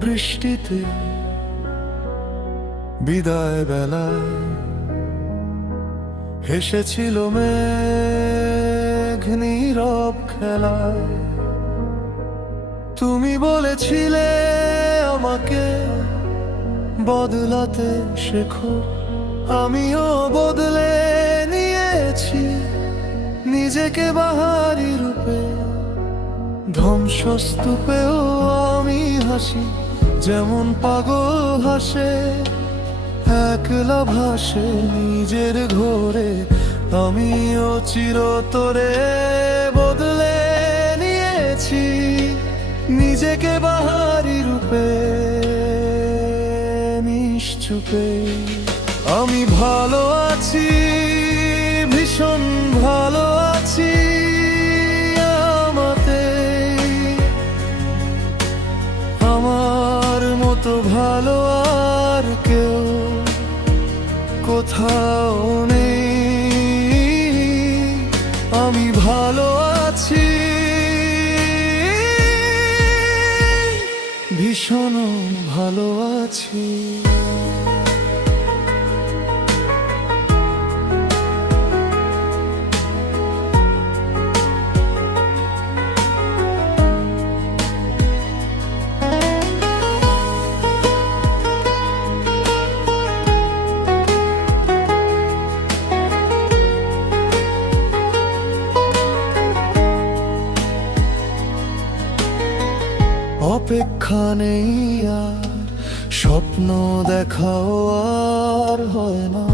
বৃষ্টিতে বিদায় বেলা হেসেছিল মেঘ নীরব খেলায়। তুমি বলেছিলে আমাকে বদলাতে শেখো, আমিও বদলে নিয়েছি নিজেকে বাহারি রূপে। ধ্বংসস্তূপেও আমি হাসি, যেমন পাগল হাসে, একলা ভাসে নিজের ঘোরে। আমিও চিরতরে বদলে নিয়েছি নিজেকে বাহারি রূপে। নিশ্চুপে আমি ভালো আছি, ভীষণ ভালো আছি আমাতে। আমার মতো ভালো আর কেউ কোথাও নেই। আমি ভালো আছি, ভীষণ ভালো আছি। অপেক্ষা নেই আর, স্বপ্ন দেখাও আর হয় না।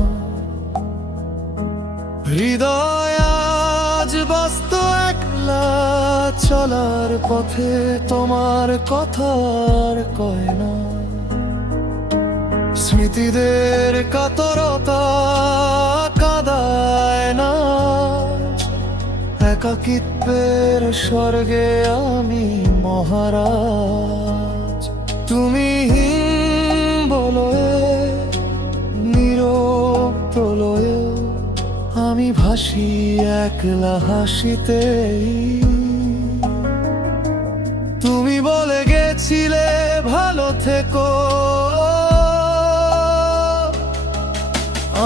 হৃদয় আজ ব্যস্ত একলা, চলার পথে তোমার কথা আর কয় না। স্মৃতিদের কাতরতা কাঁদায় না। একাকিত্বের স্বর্গে আমি মহারাজ। তুমি বলয়ে নীরব প্রলয়ে আমি ভাসি একলা হাসিতেই। তুমি বলে গেছিলে ভালো থেকো,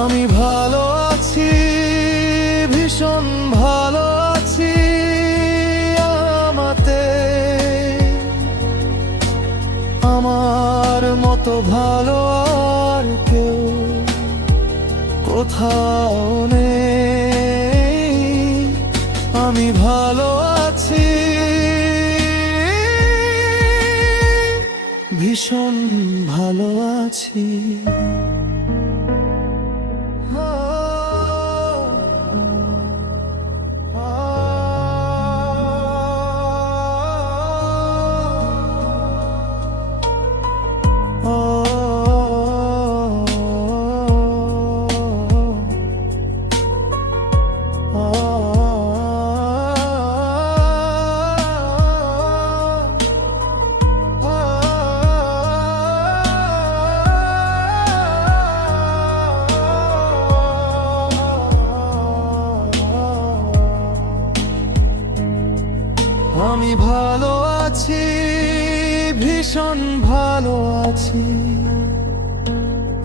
আমি ভালো আছি, ভীষণ ভালো আছি আমাতে। আমার মতো ভালো আর কেউ কোথাও নেই। আমি ভালো আছি, ভীষণ ভালো আছি। আমি ভালো আছি, ভীষণ ভালো আছি।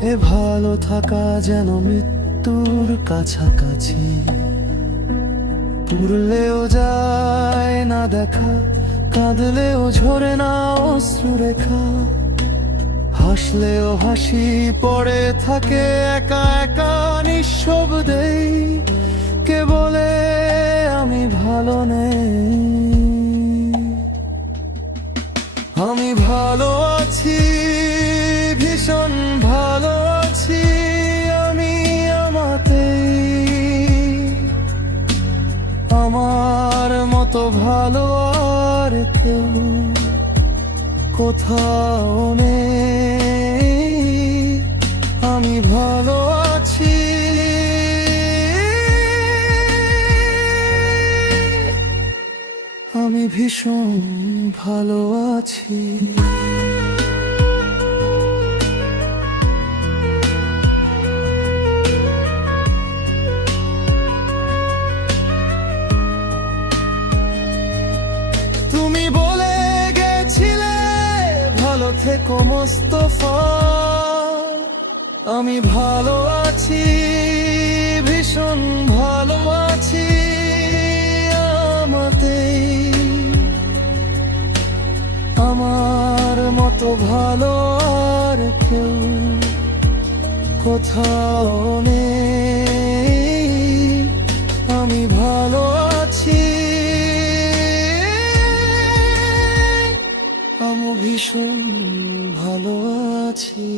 এ ভালো থাকা যেন মৃত্যুর কাছাকাছি। পুরলেও যায় না দেখা, কাঁদলেও ঝরে না অশ্রুরেখা। হাসলেও হাসি পড়ে থাকে একা একা নিঃশব্দেই। কে বলে আমি ভালো নেই? আমি ভালো আছি, ভীষণ ভালো আছি আমি আমাতেই। আমার মতো ভালো আর কেউ কোথাও নেই। আমি ভালো আছি, আমি ভীষণ ভালো আছি। তুমি বলে গেছিলে ভালো থেকো মোস্তফা। আমি ভালো আছি, ভীষণ ভালো আছি আমাতেই। আমার মতো ভালো আর কেউ কোথাও নেই। আমি ভালো আছি, আমি ভীষণ ভালো আছি।